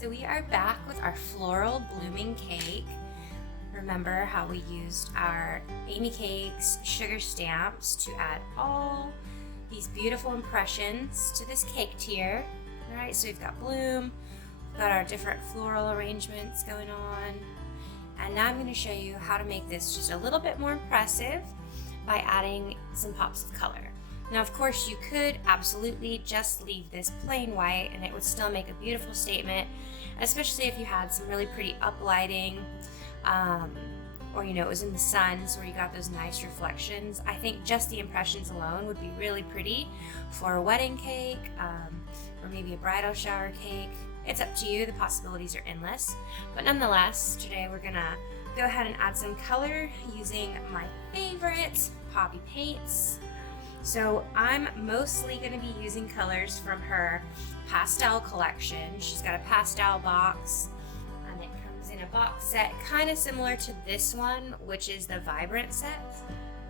So we are back with our floral blooming cake. Remember how we used our Amy Cakes sugar stamps to add all these beautiful impressions to this cake tier. All right, so we've got bloom, we've got our different floral arrangements going on. And now I'm going to show you how to make this just a little bit more impressive by adding some pops of color. Now, of course, you could absolutely just leave this plain white and it would still make a beautiful statement, especially if you had some really pretty uplighting, or it was in the sun, so where you got those nice reflections. I think just the impressions alone would be really pretty for a wedding cake, or maybe a bridal shower cake. It's up to you, the possibilities are endless. But nonetheless, today we're gonna go ahead and add some color using my favorite poppy paints. So I'm mostly going to be using colors from her pastel collection. She's got a pastel box, and it comes in a box set kind of similar to this one, which is the vibrant set.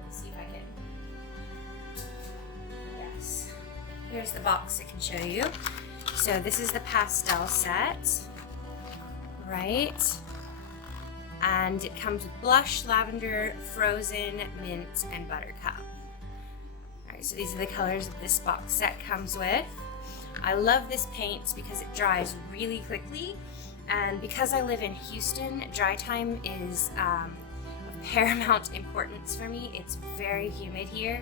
Let's see if I can. Yes. Here's the box I can show you. So this is the pastel set, right? And it comes with blush, lavender, frozen, mint, and buttercup. So these are the colors that this box set comes with. I love this paint because it dries really quickly, and because I live in Houston, dry time is of paramount importance for me. It's very humid here,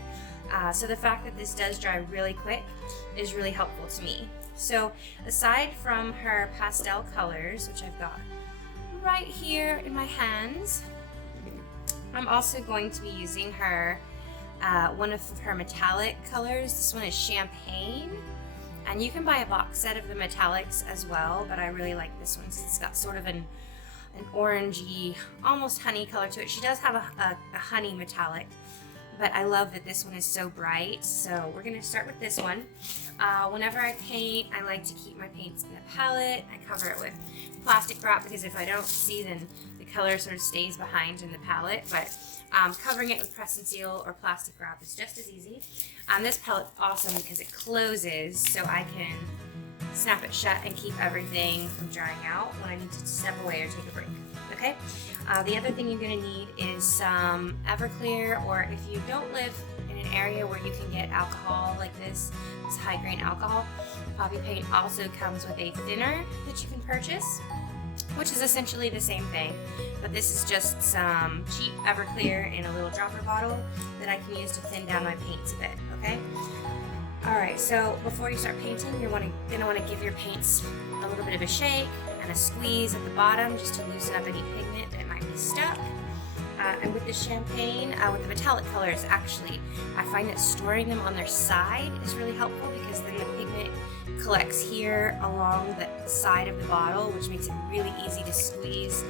so the fact that this does dry really quick is really helpful to me. So aside from her pastel colors, which I've got right here in my hands, I'm also going to be using her one of her metallic colors. This one is champagne, and you can buy a box set of the metallics as well, but I really like this one because it's got sort of an orangey, almost honey color to it. She does have a honey metallic, but I love that this one is so bright. So we're going to start with this one. Whenever I paint, I like to keep my paints in a palette. I cover it with plastic wrap because if I don't see, then the color sort of stays behind in the palette, but covering it with press and seal or plastic wrap is just as easy. This palette's awesome because it closes, so I can snap it shut and keep everything from drying out when I need to step away or take a break. Okay. The other thing you're going to need is some Everclear, or if you don't live in an area where you can get alcohol like this high grain alcohol, poppy paint also comes with a thinner that you can purchase, which is essentially the same thing, but this is just some cheap Everclear in a little dropper bottle that I can use to thin down my paints a bit, okay? Alright, so before you start painting, you're going to want to give your paints a little bit of a shake and a squeeze at the bottom just to loosen up any pigment that might be stuck. And with the champagne, with the metallic colors, actually, I find that storing them on their side is really helpful because then the pigment collects here along the side of the bottle, which makes it really easy to squeeze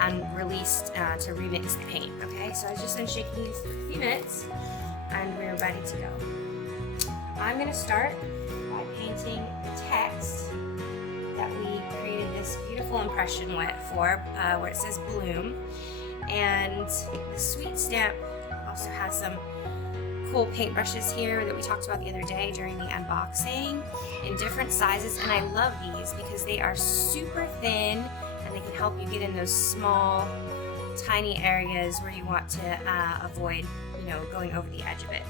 and release to remix the paint. Okay, so I was just been shaking these for a few minutes, and we're ready to go. I'm going to start by painting the text that we created this beautiful impression for, where it says bloom. And the sweet stamp also has some cool paintbrushes here that we talked about the other day during the unboxing in different sizes, and I love these because they are super thin and they can help you get in those small, tiny areas where you want to avoid, going over the edge of it.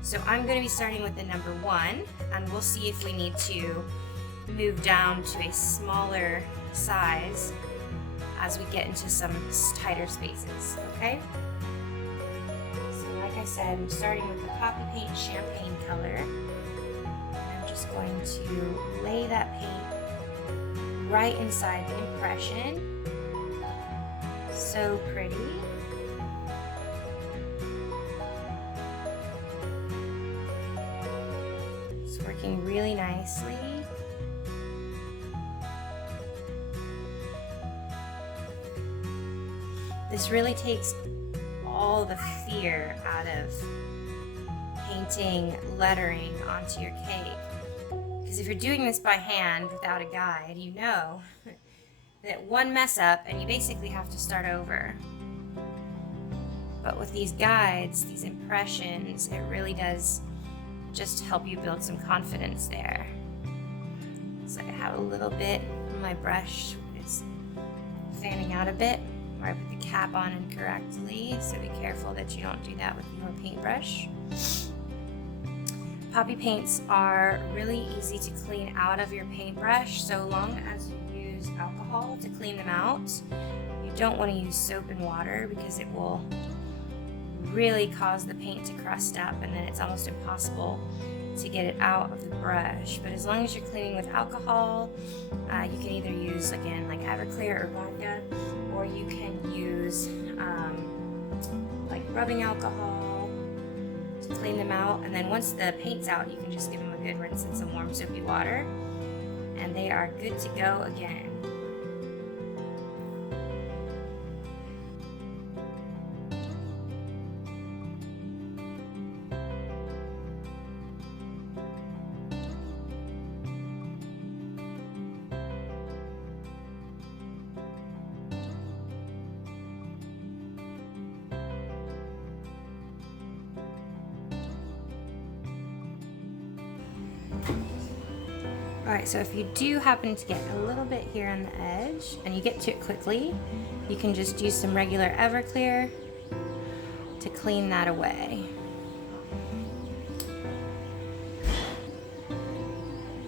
So I'm going to be starting with the number 1, and we'll see if we need to move down to a smaller size as we get into some tighter spaces, okay? So like I said, I'm starting with the poppy paint champagne color. And I'm just going to lay that paint right inside the impression. So pretty. It's working really nicely. This really takes all the fear out of painting lettering onto your cake. Because if you're doing this by hand without a guide, you know that one mess up and you basically have to start over. But with these guides, these impressions, it really does just help you build some confidence there. So I have a little bit on my brush is fanning out a bit, or I put the cap on incorrectly, so be careful that you don't do that with your paintbrush. Poppy paints are really easy to clean out of your paintbrush, so long as you use alcohol to clean them out. You don't want to use soap and water because it will really cause the paint to crust up, and then it's almost impossible to get it out of the brush. But as long as you're cleaning with alcohol, you can either use, again, like Everclear or vodka, or you can use like rubbing alcohol to clean them out. And then once the paint's out, you can just give them a good rinse in some warm soapy water, and they are good to go again. Alright, so if you do happen to get a little bit here on the edge and you get to it quickly, you can just use some regular Everclear to clean that away.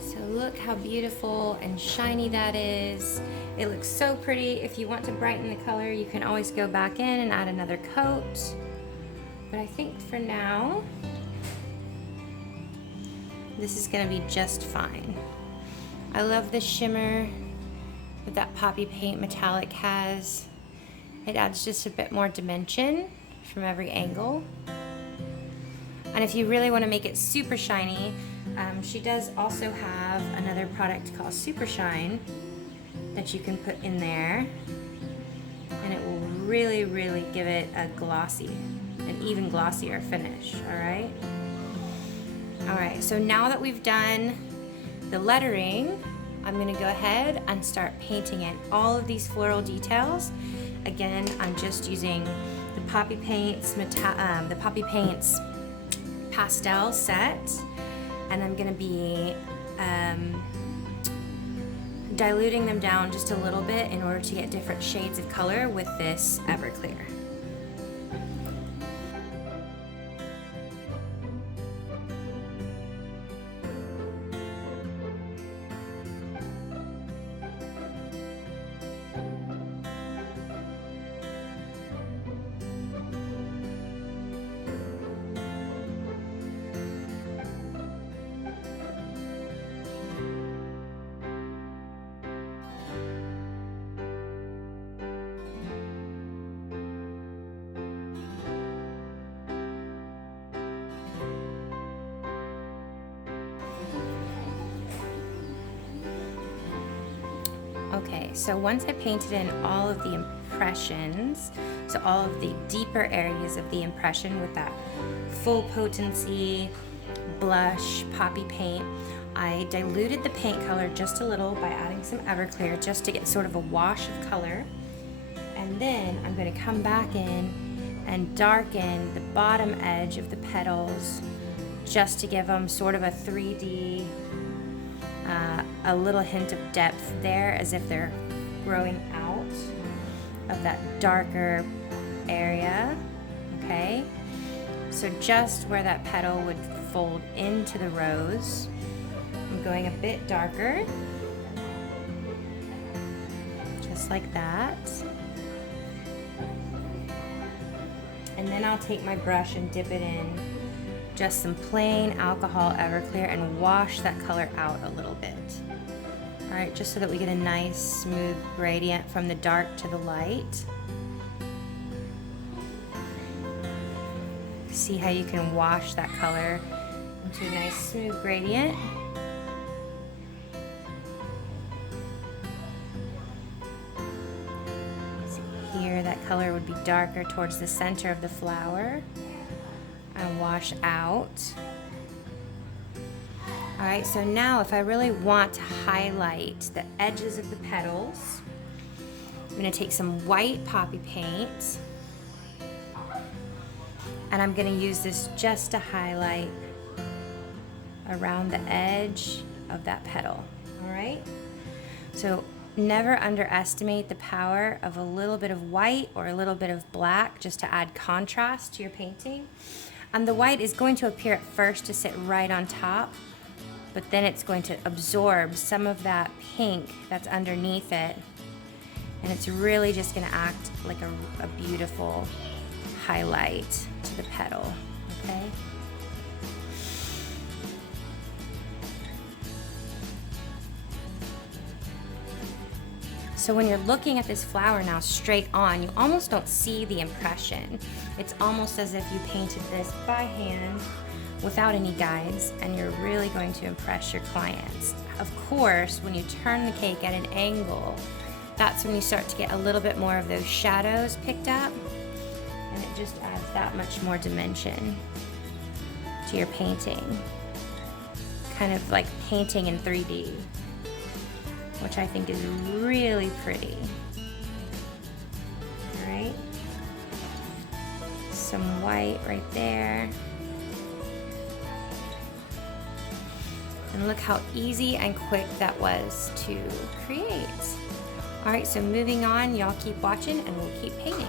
So look how beautiful and shiny that is. It looks so pretty. If you want to brighten the color, you can always go back in and add another coat. But I think for now, this is going to be just fine. I love the shimmer that that poppy paint metallic has. It adds just a bit more dimension from every angle. And if you really want to make it super shiny, she does also have another product called Super Shine that you can put in there, and it will really, really give it a glossy, an even glossier finish. Alright, so now that we've done the lettering, I'm going to go ahead and start painting in all of these floral details. Again, I'm just using the Poppy Paints pastel set, and I'm going to be diluting them down just a little bit in order to get different shades of color with this Everclear. Okay, so once I painted in all of the impressions, so all of the deeper areas of the impression with that full potency blush poppy paint, I diluted the paint color just a little by adding some Everclear just to get sort of a wash of color. And then I'm going to come back in and darken the bottom edge of the petals just to give them sort of a 3D, a little hint of depth there, as if they're growing out of that darker area. Okay, so just where that petal would fold into the rose, I'm going a bit darker, just like that. And then I'll take my brush and dip it in just some plain alcohol Everclear and wash that color out a little bit. All right, just so that we get a nice smooth gradient from the dark to the light. See how you can wash that color into a nice smooth gradient. See here, that color would be darker towards the center of the flower. And wash out. All right, so now if I really want to highlight the edges of the petals, I'm going to take some white poppy paint, and I'm going to use this just to highlight around the edge of that petal. All right, so Never underestimate the power of a little bit of white or a little bit of black just to add contrast to your painting. And the white is going to appear at first to sit right on top, but then it's going to absorb some of that pink that's underneath it, and it's really just going to act like a beautiful highlight to the petal, okay? So when you're looking at this flower now straight on, you almost don't see the impression. It's almost as if you painted this by hand without any guides, and you're really going to impress your clients. Of course, when you turn the cake at an angle, that's when you start to get a little bit more of those shadows picked up, and it just adds that much more dimension to your painting. Kind of like painting in 3D, which I think is really pretty. All right, some white right there. And look how easy and quick that was to create. All right, so moving on, y'all keep watching and we'll keep painting.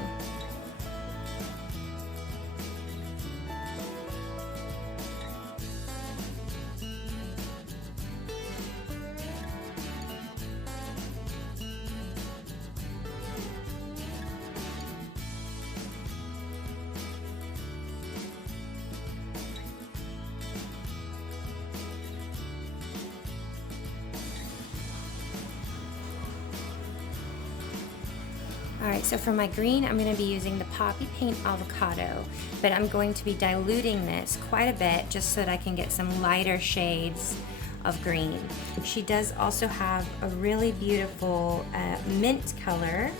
Alright, so for my green, I'm going to be using the Poppy Paint Avocado, but I'm going to be diluting this quite a bit just so that I can get some lighter shades of green. She does also have a really beautiful mint color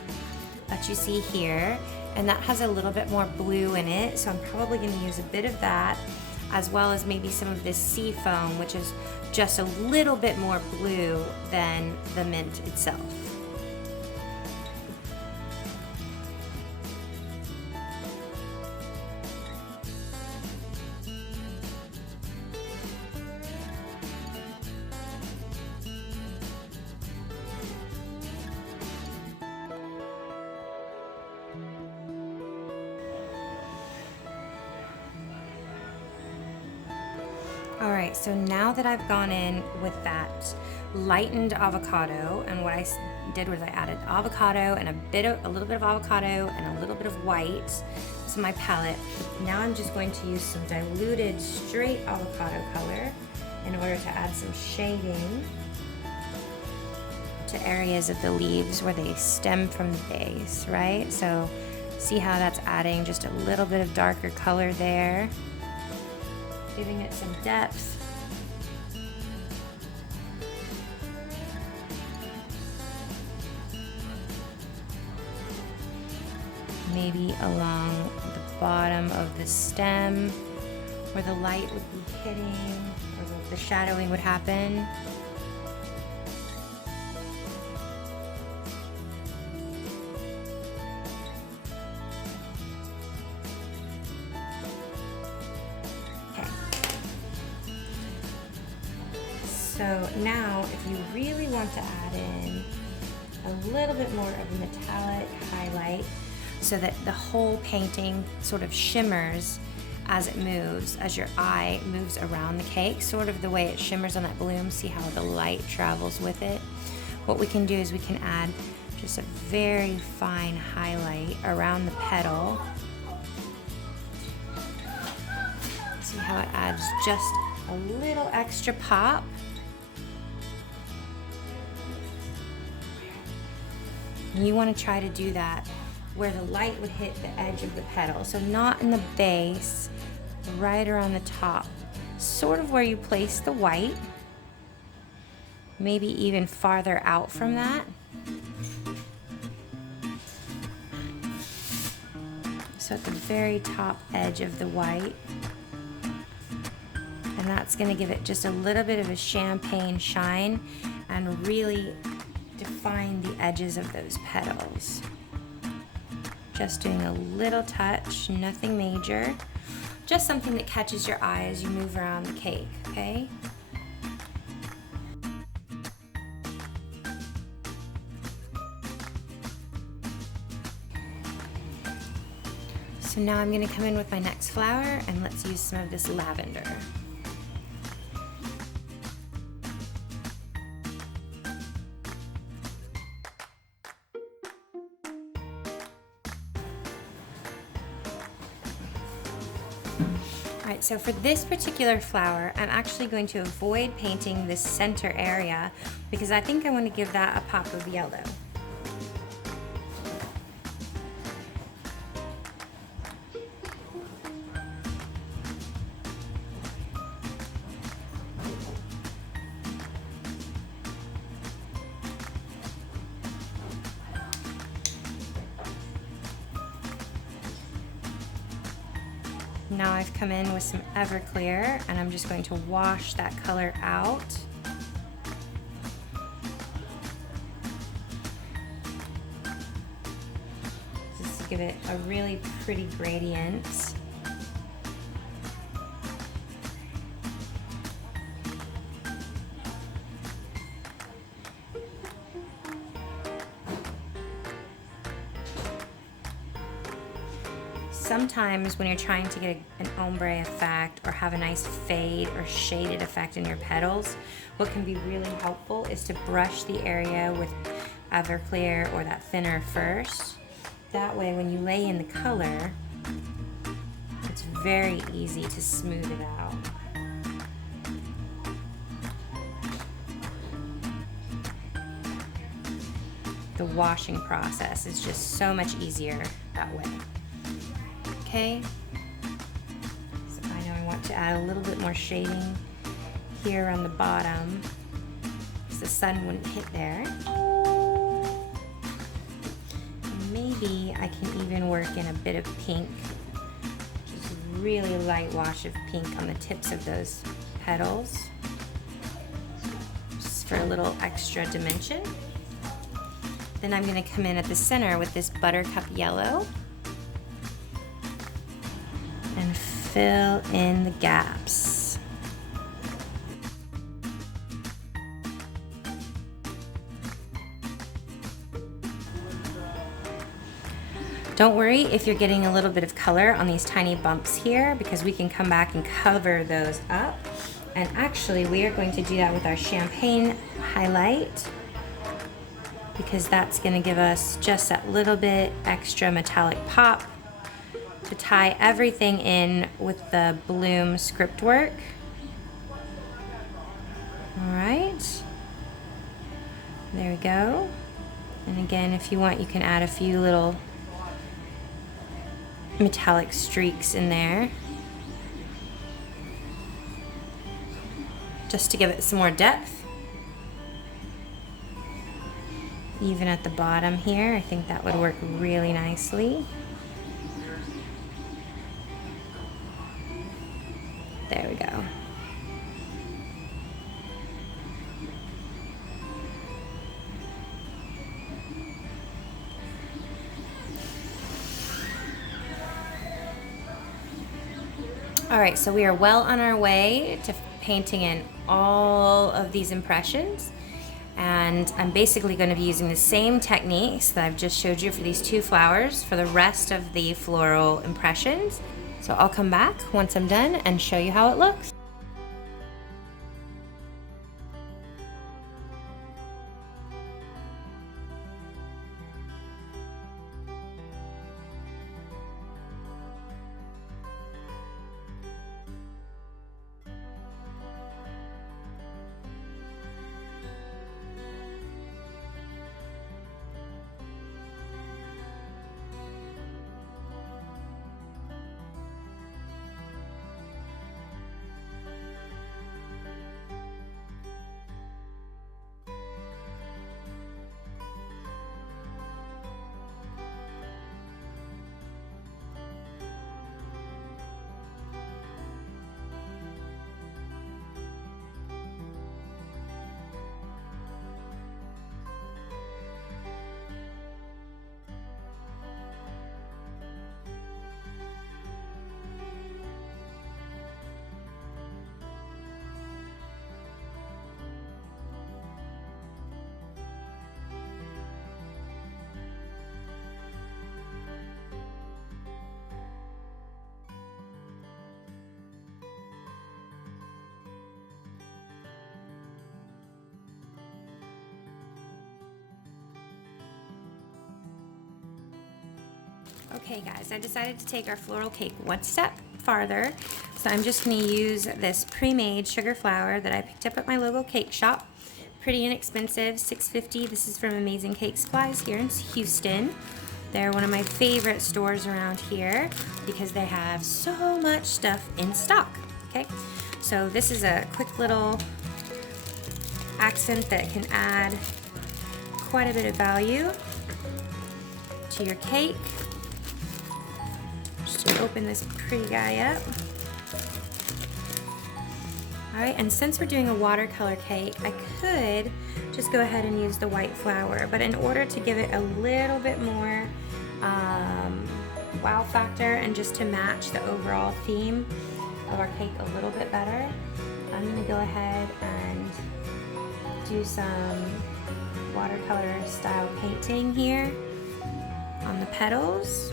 that you see here, and that has a little bit more blue in it, so I'm probably going to use a bit of that, as well as maybe some of this sea foam, which is just a little bit more blue than the mint itself. All right, so now that I've gone in with that lightened avocado, and what I did was I added avocado and a little bit of avocado and a little bit of white to my palette. Now I'm just going to use some diluted straight avocado color in order to add some shading to areas of the leaves where they stem from the base, right? So see how that's adding just a little bit of darker color there, giving it some depth. Maybe along the bottom of the stem where the light would be hitting, or the shadowing would happen. So now if you really want to add in a little bit more of a metallic highlight so that the whole painting sort of shimmers as it moves, as your eye moves around the cake, sort of the way it shimmers on that bloom, see how the light travels with it. What we can do is we can add just a very fine highlight around the petal. See how it adds just a little extra pop. And you want to try to do that where the light would hit the edge of the petal. So not in the base, right around the top. Sort of where you place the white. Maybe even farther out from that. So at the very top edge of the white. And that's going to give it just a little bit of a champagne shine and really define the edges of those petals. Just doing a little touch, nothing major. Just something that catches your eye as you move around the cake, okay? So now I'm going to come in with my next flower and let's use some of this lavender. Alright, so for this particular flower, I'm actually going to avoid painting this center area because I think I want to give that a pop of yellow. Now I've come in with some Everclear and I'm just going to wash that color out. Just to give it a really pretty gradient. Sometimes when you're trying to get an ombre effect or have a nice fade or shaded effect in your petals, what can be really helpful is to brush the area with Everclear or that thinner first. That way when you lay in the color, it's very easy to smooth it out. The washing process is just so much easier that way. Okay, so I know I want to add a little bit more shading here on the bottom because the sun wouldn't hit there. Maybe I can even work in a bit of pink, just a really light wash of pink on the tips of those petals, just for a little extra dimension. Then I'm going to come in at the center with this buttercup yellow and fill in the gaps. Don't worry if you're getting a little bit of color on these tiny bumps here because we can come back and cover those up. And actually we are going to do that with our champagne highlight because that's going to give us just that little bit extra metallic pop to tie everything in with the bloom script work. All right, there we go. And again, if you want, you can add a few little metallic streaks in there just to give it some more depth. Even at the bottom here, I think that would work really nicely. There we go. All right, so we are well on our way to painting in all of these impressions. And I'm basically going to be using the same techniques that I've just showed you for these two flowers for the rest of the floral impressions. So I'll come back once I'm done and show you how it looks. Okay guys, I decided to take our floral cake one step farther. So I'm just going to use this pre-made sugar flour that I picked up at my local cake shop. Pretty inexpensive, $6.50. This is from Amazing Cake Supplies here in Houston. They're one of my favorite stores around here because they have so much stuff in stock. Okay, so this is a quick little accent that can add quite a bit of value to your cake. Just to open this pretty guy up. Alright, and since we're doing a watercolor cake, I could just go ahead and use the white flour, but in order to give it a little bit more wow factor and just to match the overall theme of our cake a little bit better, I'm going to go ahead and do some watercolor style painting here on the petals.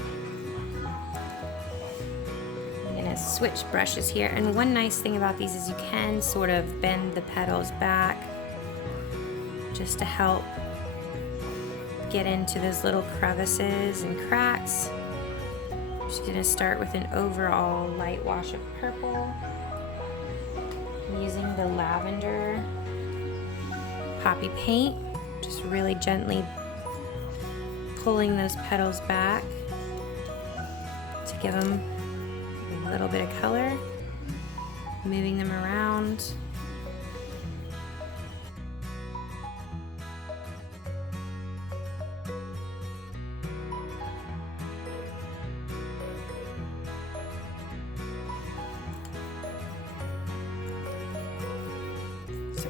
I'm going to switch brushes here, and one nice thing about these is you can sort of bend the petals back just to help get into those little crevices and cracks. I'm just going to start with an overall light wash of purple. I'm using the lavender poppy paint, just really gently pulling those petals back to give them a little bit of color, moving them around.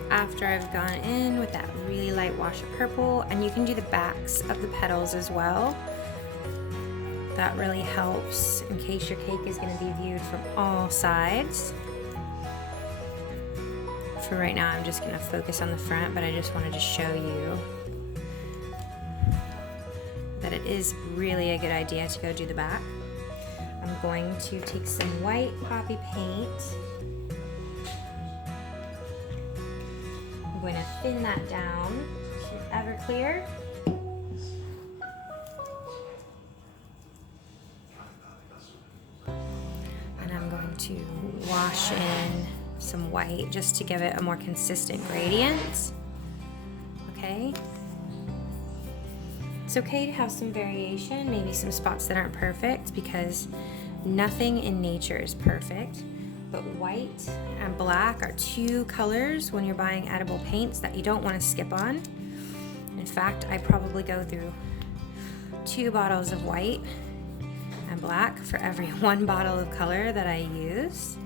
After I've gone in with that really light wash of purple, and you can do the backs of the petals as well. That really helps in case your cake is going to be viewed from all sides. For right now, I'm just going to focus on the front, but I just wanted to show you that it is really a good idea to go do the back. I'm going to take some white poppy paint. I'm going to thin that down to Everclear. And I'm going to wash in some white just to give it a more consistent gradient. Okay. It's okay to have some variation, maybe some spots that aren't perfect, because nothing in nature is perfect. But white and black are two colors when you're buying edible paints that you don't want to skip on. In fact, I probably go through 2 bottles of white and black for every 1 bottle of color that I use.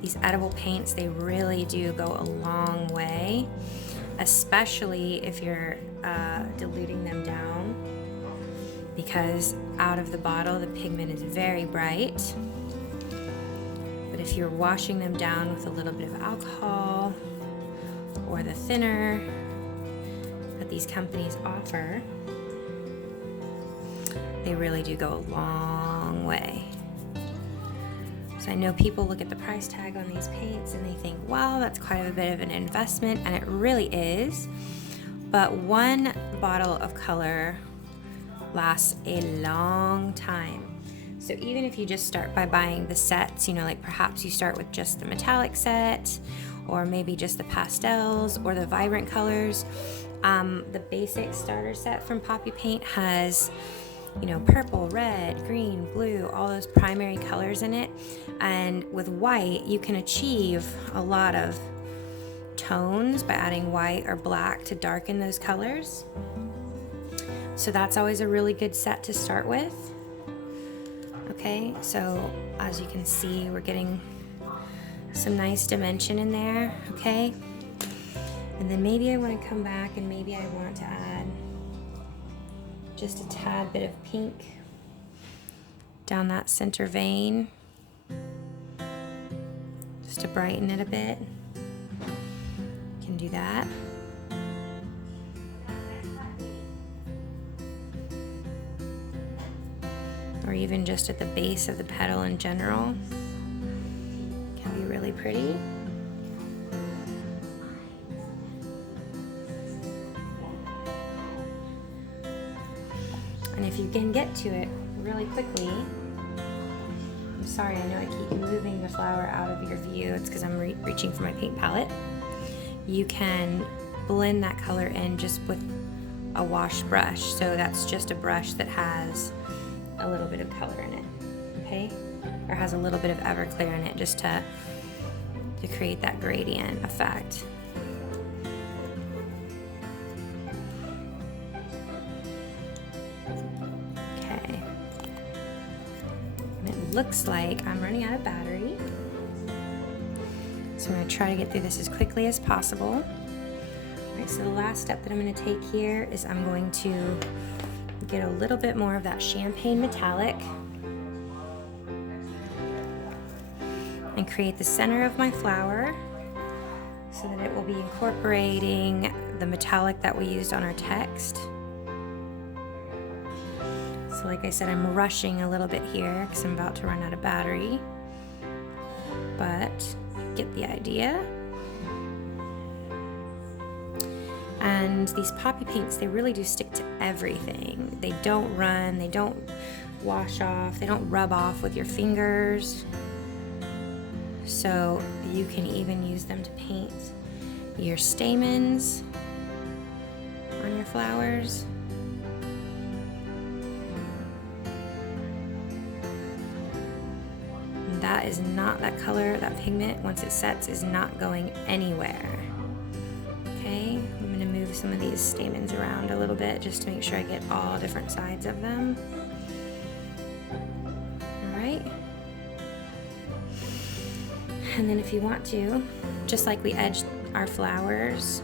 These edible paints, they really do go a long way, especially if you're diluting them down, because out of the bottle the pigment is very bright. But if you're washing them down with a little bit of alcohol or the thinner that these companies offer, they really do go a long way. So I know people look at the price tag on these paints and they think, wow, that's quite a bit of an investment, and it really is. But 1 bottle of color lasts a long time. So even if you just start by buying the sets, you know, like perhaps you start with just the metallic set, or maybe just the pastels or the vibrant colors. The basic starter set from Poppy Paint has, you know, purple, red, green, blue, all those primary colors in it. And with white, you can achieve a lot of tones by adding white or black to darken those colors. So that's always a really good set to start with. Okay, so as you can see, we're getting some nice dimension in there, okay? And then maybe I want to come back and maybe I want to add just a tad bit of pink down that center vein, just to brighten it a bit. You can do that. Or even just at the base of the petal in general. Can be really pretty. And if you can get to it really quickly, I'm sorry, I know I keep moving the flower out of your view. It's because I'm reaching for my paint palette. You can blend that color in just with a wash brush. So that's just a brush that has a little bit of color in it, okay? Or has a little bit of Everclear in it, just to create that gradient effect. Okay. And it looks like I'm running out of battery. So I'm going to try to get through this as quickly as possible. All right, so the last step that I'm going to take here is I'm going to get a little bit more of that champagne metallic and create the center of my flower so that it will be incorporating the metallic that we used on our text. So like I said, I'm rushing a little bit here because I'm about to run out of battery, but get the idea. And these poppy paints, they really do stick to everything. They don't run, they don't wash off, they don't rub off with your fingers. So you can even use them to paint your stamens on your flowers. And that is not, that color, that pigment, once it sets, is not going anywhere. Okay, I'm going to move some of these stamens around a little bit just to make sure I get all different sides of them. All right. And then if you want to, just like we edged our flowers,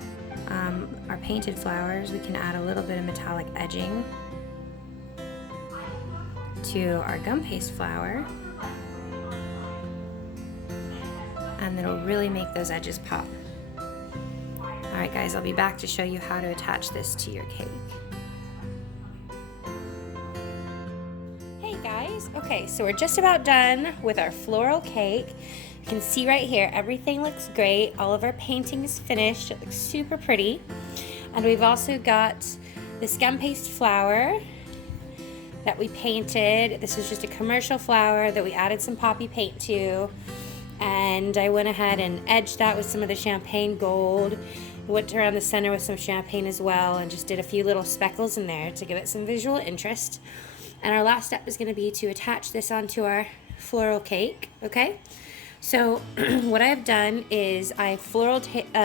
our painted flowers, we can add a little bit of metallic edging to our gum paste flower. And it'll really make those edges pop. Alright guys, I'll be back to show you how to attach this to your cake. Hey guys, okay, so we're just about done with our floral cake. You can see right here, everything looks great. All of our painting is finished. It looks super pretty. And we've also got this gum paste flower that we painted. This is just a commercial flower that we added some poppy paint to. And I went ahead and edged that with some of the champagne gold. Went around the center with some champagne as well and just did a few little speckles in there to give it some visual interest. And our last step is going to be to attach this onto our floral cake, okay? So what I've done is I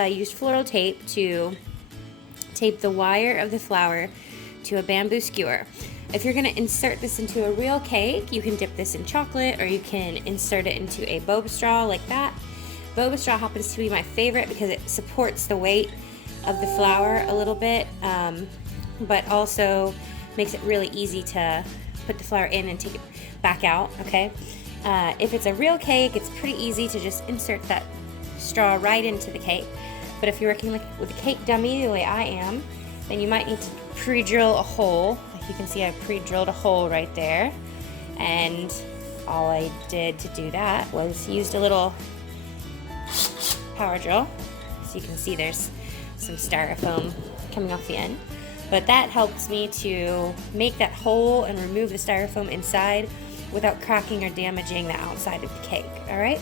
used floral tape to tape the wire of the flower to a bamboo skewer. If you're going to insert this into a real cake, you can dip this in chocolate or you can insert it into a boba straw like that. Boba straw happens to be my favorite because it supports the weight of the flower a little bit, but also makes it really easy to put the flower in and take it back out, okay? If it's a real cake, it's pretty easy to just insert that straw right into the cake. But if you're working with a cake dummy the way I am, then you might need to pre-drill a hole. Like you can see, I pre-drilled a hole right there. And all I did to do that was used a little power drill. So you can see there's some styrofoam coming off the end. But that helps me to make that hole and remove the styrofoam inside without cracking or damaging the outside of the cake, all right?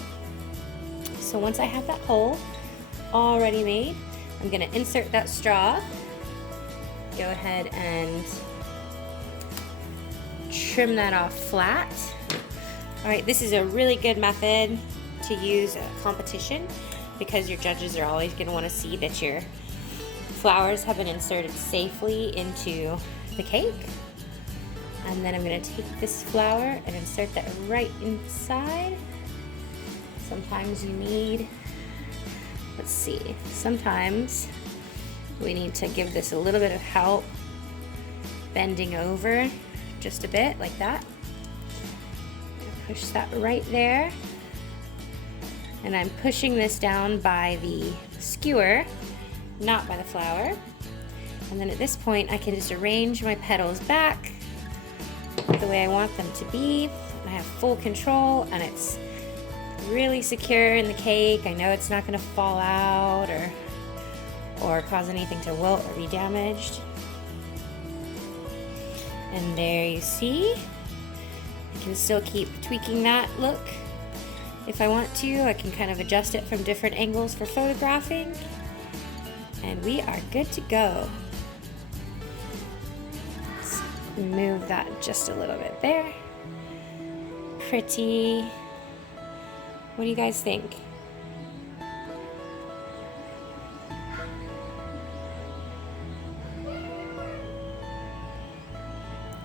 So once I have that hole already made, I'm gonna insert that straw. Go ahead and trim that off flat. All right, this is a really good method to use at a competition because your judges are always gonna wanna see that your flowers have been inserted safely into the cake. And then I'm going to take this flower and insert that right inside. Sometimes you need, let's see, sometimes we need to give this a little bit of help bending over just a bit like that. Push that right there. And I'm pushing this down by the skewer, not by the flower. And then at this point I can just arrange my petals back the way I want them to be. I have full control and it's really secure in the cake. I know it's not going to fall out or cause anything to wilt or be damaged. And there you see. I can still keep tweaking that look if I want to. I can kind of adjust it from different angles for photographing. And we are good to go. Let's move that just a little bit there. Pretty. What do you guys think?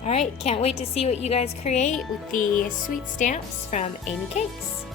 All right, can't wait to see what you guys create with the sweet stamps from Amy Cakes.